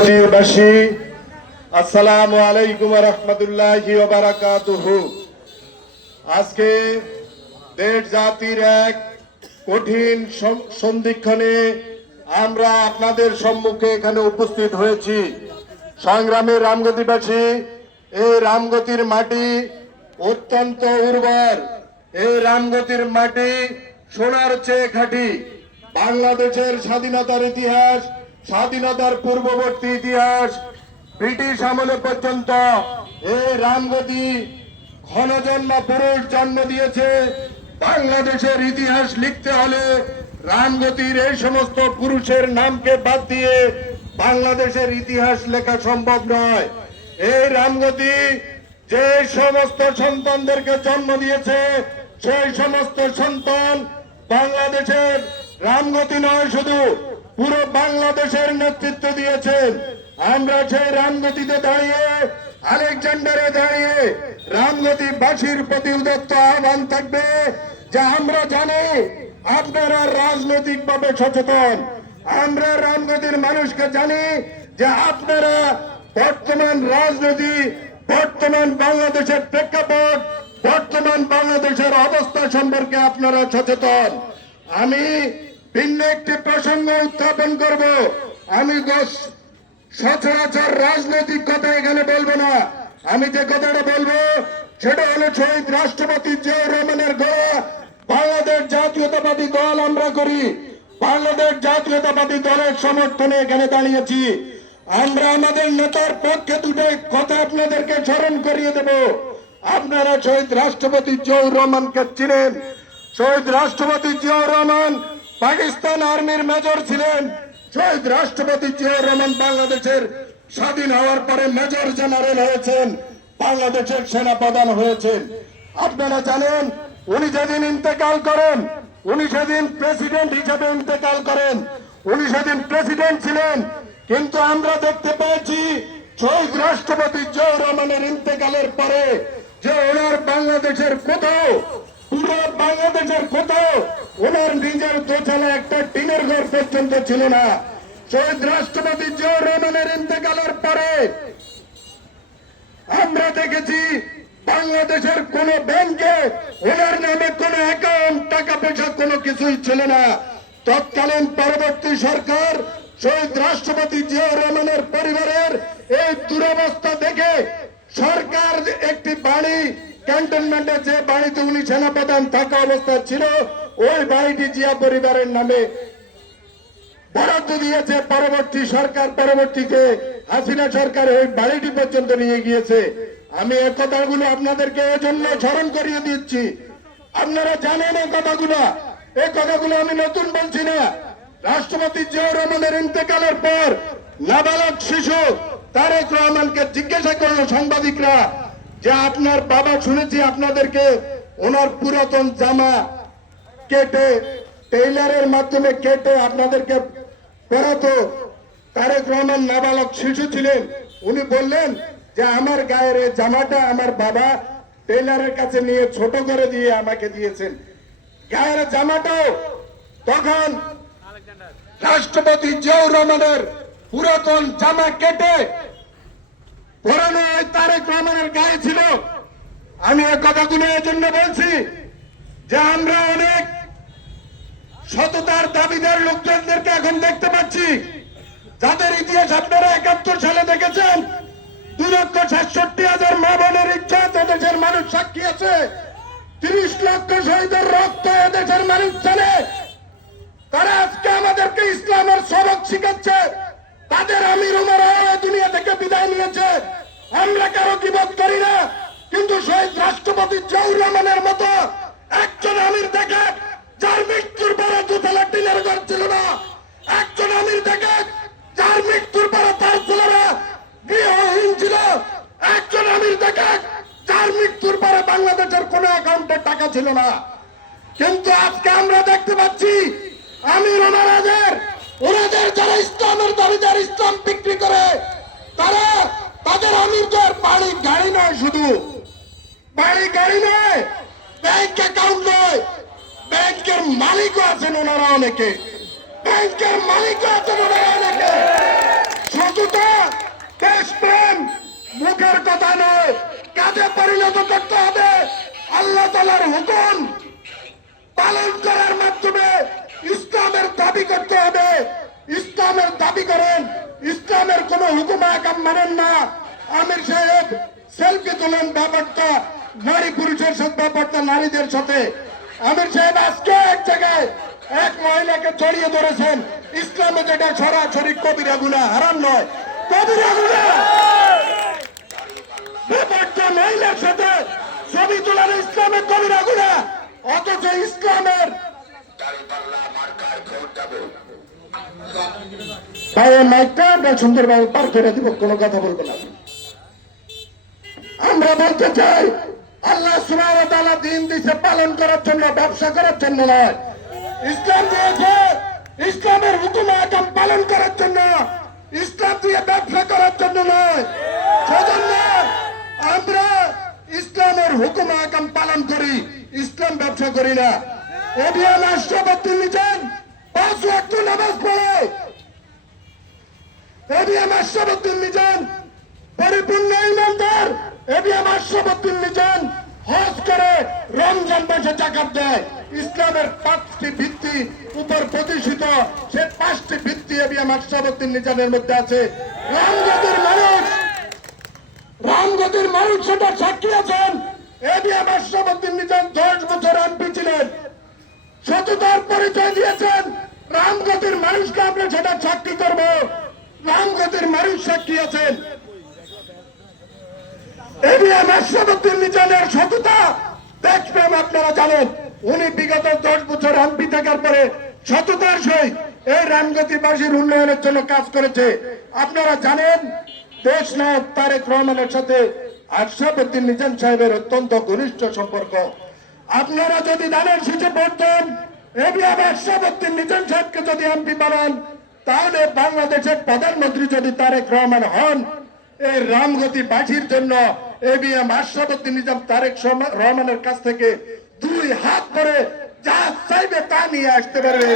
বাসী আসসালামু আলাইকুম ওয়া রাহমাতুল্লাহি ওয়া বারাকাতুহু। আজকে দেশ জাতির এক কঠিন সন্ধিক্ষণে আমরা আপনাদের সম্মুখে এখানে উপস্থিত হয়েছি। সংগ্রামের রামগতিবাসী, এই রামগতির মাটি অত্যন্ত উর্বর। এই রামগতির মাটি সোনার চেয়ে খাঁটি। বাংলাদেশের স্বাধীনতার ইতিহাস, স্বাধীনতার পূর্ববর্তী ইতিহাস, ব্রিটিশ আমলে পর্যন্ত এই রামগতি ঘনজন্মা পুরুষ জন্ম দিয়েছে। বাংলাদেশের ইতিহাস লিখতে হলে রামগতির এই সমস্ত পুরুষের নামকে বাদ দিয়ে বাংলাদেশের ইতিহাস লেখা সম্ভব নয়। এই রামগতি যে সমস্ত সন্তানদেরকে জন্ম দিয়েছে, সেই সমস্ত সন্তান বাংলাদেশের রামগতি নয়, শুধু পুরো বাংলাদেশের নেতৃত্ব দিয়েছেন। আমরা সেই রামগতিতে দাঁড়িয়ে, আলেকজান্ডারে দাঁড়িয়ে রামগতিবাসীর প্রতি উদাত্ত আহ্বান থাকবে যে আমরা জানি আপনারা রাজনৈতিক ভাবে সচেতন। আমরা রামগতির মানুষকে জানি যে আপনারা বর্তমান রাজনীতি, বর্তমান বাংলাদেশের প্রেক্ষাপট, বর্তমান বাংলাদেশের অবস্থা সম্পর্কে আপনারা সচেতন। আমি ভিন্ন একটি প্রসঙ্গ উত্থাপন করব। আমি সচরাচর রাজনৈতিক কথা এখানে বলবো না। আমি যে কথাটা বলবো সেটা হলো শহীদ রাষ্ট্রপতি জিয়াউর রহমানের গড়া বাংলাদেশ জাতীয়তাবাদী দল আমরা করি। বাংলাদেশ জাতীয়তাবাদী দলের সমর্থনে এখানে দাঁড়িয়েছি। আমরা আমাদের নেতার পক্ষে দুটো কথা আপনাদেরকে স্মরণ করিয়ে দেব। আপনারা শহীদ রাষ্ট্রপতি জিয়াউর রহমানকে চিনেন। শহীদ রাষ্ট্রপতি জিয়াউর রহমান পাকিস্তান আর্মির মেজর ছিলেন। শহীদ রাষ্ট্রপতি জিয়াউর রহমান বাংলাদেশের স্বাধীন হওয়ার পরে মেজর জেনারেল হয়েছেন, বাংলাদেশের সেনাপ্রধান হয়েছেন। আপনারা জানেন উনি যেদিন ইন্তেকাল করেন, উনি সেদিন প্রেসিডেন্ট হিসেবে ইন্তেকাল করেন। উনি সেদিন প্রেসিডেন্ট ছিলেন, কিন্তু আমরা দেখতে পেয়েছি শহীদ রাষ্ট্রপতি জিয়াউর রহমানের ইন্তেকালের পরে যে ওনার বাংলাদেশের কোথাও, পুরো বাংলাদেশের কোথাও ওনার নিজের দোতলা একটা টিনের ঘর পর্যন্ত ছিল না। শহীদ রাষ্ট্রপতি জিয়াউর রহমানের ইন্তেকালের পরে আমরা দেখেছি বাংলাদেশের কোন ব্যাংকে ওনার নামে কোন অ্যাকাউন্ট, টাকা পয়সা কোনো কিছুই ছিল না। তৎকালীন পরবর্তী সরকার শহীদ রাষ্ট্রপতি জিয়াউর রহমানের পরিবারের এই দুরবস্থা দেখে সরকার একটি বাড়ি, ক্যান্টনমেন্টে যে বাড়িতে উনি সেনাপ্রধান থাকা অবস্থা ছিল, ওই বাড়িটি জিয়া পরিবারের নামে বরাদ্দ দিয়েছে। পরবর্তী সরকার, পরবর্তীতে হাসিনা সরকার ওই বাড়িটি পর্যন্ত নিয়ে গিয়েছে। আমি এই কথাগুলো আপনাদেরকে এজন্য স্মরণ করিয়ে দিচ্ছি। আপনারা জানেন এই কথাগুলো আমি নতুন বলছি না। রাষ্ট্রপতি জিয়াউর রহমানের ইন্তেকালের পর নাবালক শিশু তারেক রহমানকে জিজ্ঞাসা করলো সাংবাদিকরা যে আপনার বাবা, শুনেছি আপনাদেরকে ওনার পুরাতন জামা কেটে, টেইলারের মাধ্যমে কেটে আপনাদেরকে পরাতো। তারেক রহমান নাবালক শিশু ছিলেন। উনি বললেন যে আমার গায়ের এই জামাটা আমার বাবা টেইলারের কাছে নিয়ে ছোট করে দিয়ে আমাকে দিয়েছেন। গায়ের জামাটাও তখন রাষ্ট্রপতি জিয়াউর রহমানের পুরাতন জামা কেটে পরানো ওই তারেক রহমানের গায়ে ছিল। আমি এই কথাগুলো এই জন্য বলছি যে আমরা অনেক সততার দাবিদার লোকজনদেরকে এখন দেখতে পাচ্ছি, যাদের ইতিহাস আপনারা ৭১ সালে দেখেছেন। ২,৬৭,০০০ মা বোনের ইজ্জত এদেশের মানুষ সাক্ষী আছে। ৩০ লক্ষ শহীদের রক্ত এদেশের মানুষ জানে। তারা আজকে আমাদেরকে ইসলামের সবক শিখাচ্ছে। তাদের আমির উমরা দুনিয়া থেকে বিদায় নিয়েছে। আমরা কারো কিবত করি না, কিন্তু শহীদ রাষ্ট্রপতি জিয়াউর রহমানের মতো একজন আমির দেখে যার মৃত্যুর পরে দোতলা টিনের ঘর ছিল না। একজন আমির দেখে যার মৃত্যুর পরে তার ছেলেরা গৃহহীন ছিল। একজন আমির দেখে যার মৃত্যুর পরে বাংলাদেশের কোন অ্যাকাউন্টে টাকা ছিল না। কিন্তু আজকে আমরা দেখতে পাচ্ছি আমির ওনাদের যারা ইসলামের দাবিদার, ইসলাম বিক্রি করে, তারা তাদের আমিরদের বাড়ি গাড়ি নয়, শুধু বাড়ি গাড়ি নয়, ব্যাংক অ্যাকাউন্ট নয়, ব্যাংকের মালিকও আছেন ওনারা অনেকে। ব্যাংকের মালিকও আছেন ওনারা অনেকে। সততা, দেশপ্রেম মুখের কথা নয়, কাজে পরিণত করতে হবে। আল্লাহ তাআলার হুকুম পালন করার মাধ্যমে ইসলামের দাবি করতে হবে। ইসলামের দাবি করেন, ইসলামের কোন হুকুম আকাম মানেন না। আমির সাহেব সেলফি তোলেন, ব্যাপারটা নারী পুরুষের সাথে, ব্যাপারটা নারীদের সাথে। আমির সাহেব আজকে এক জায়গায় এক মহিলাকে জড়িয়ে ধরেছেন, ইসলামে যেটা সরাসরি কবিরা গুনাহ, হারাম নয়, কবিরা গুনাহ। ব্যাপারটা মহিলার সাথে ছবি তোলার ইসলামের কবিরা গুনাহ, অথচ ইসলামের মাইকটা আমরা সুন্দরভাবে পার করে দিব, কোনো কথা বলবো না। আমরা বলতে চাই আল্লাহ সুবহানাহু ওয়া তাআলা দ্বীন দিয়েছে পালন করার জন্য, ব্যবসা করার জন্য নয়। ইসলাম দিয়েছে ইসলামের হুকুম আহকাম পালন করার জন্য, ইসলাম দিয়ে ব্যবসা করার জন্য নয়। সেজন্য আমরা ইসলামের হুকুম আহকাম পালন করি, ইসলাম ব্যবসা করি না। এবিএম আশরাফুদ্দিন নিজাম 5 ওয়াক্ত নামাজ পড়ে। এবিএম আশরাফুদ্দিন নিজাম পরিপূর্ণ ইমানদার। এবিএম আশরাফুদ্দিন নিজাম হজ করে, রমজান মাসে যাকাত দেয়। ইসলামের 5টি ভিত্তি উপর প্রতিষ্ঠিত, সে 5টি ভিত্তি এবিএম আশরাফুদ্দিন নিজামের মধ্যে আছে। রামগতির মানুষ সেটা সাক্ষী আছেন। এবিএম আশরাফুদ্দিন নিজাম 10 বছর এমপি ছিলেন, সততার পরিচয় দিয়েছেন। রামগতির মানুষকে আমরা সেটা সাক্ষী করব। রামগতির মানুষ সাক্ষী আছেন। এবিএম আশরাফুদ্দিন নিজামের সততা, দেশপ্রেম আপনারা জানেন। উনি বিগত 10 বছর এমপি থাকার পরে সততার সহিত এই রামগতিবাসীর উন্নয়নের জন্য কাজ করেছে। আপনারা জানেন দেশ নায়ক তারেক রহমানের সাথে আশরাফুদ্দিন নিজাম সাহেবের অত্যন্ত ঘনিষ্ঠ সম্পর্ক। আপনারা যদি ধানের শীষে পড়তেন, এবিএম আশরাফুদ্দিন নিজাম সাহেবকে যদি এমপি বানান, তাহলে বাংলাদেশের প্রধানমন্ত্রী যদি তারেক রহমান হন, এই রামগতিবাসীর জন্য এবিএম আশরাফুদ্দিন নিজাম তারেক রহমানের কাছ থেকে 2 হাত করে যা চাইবে তা নিয়ে আসতে পারবে।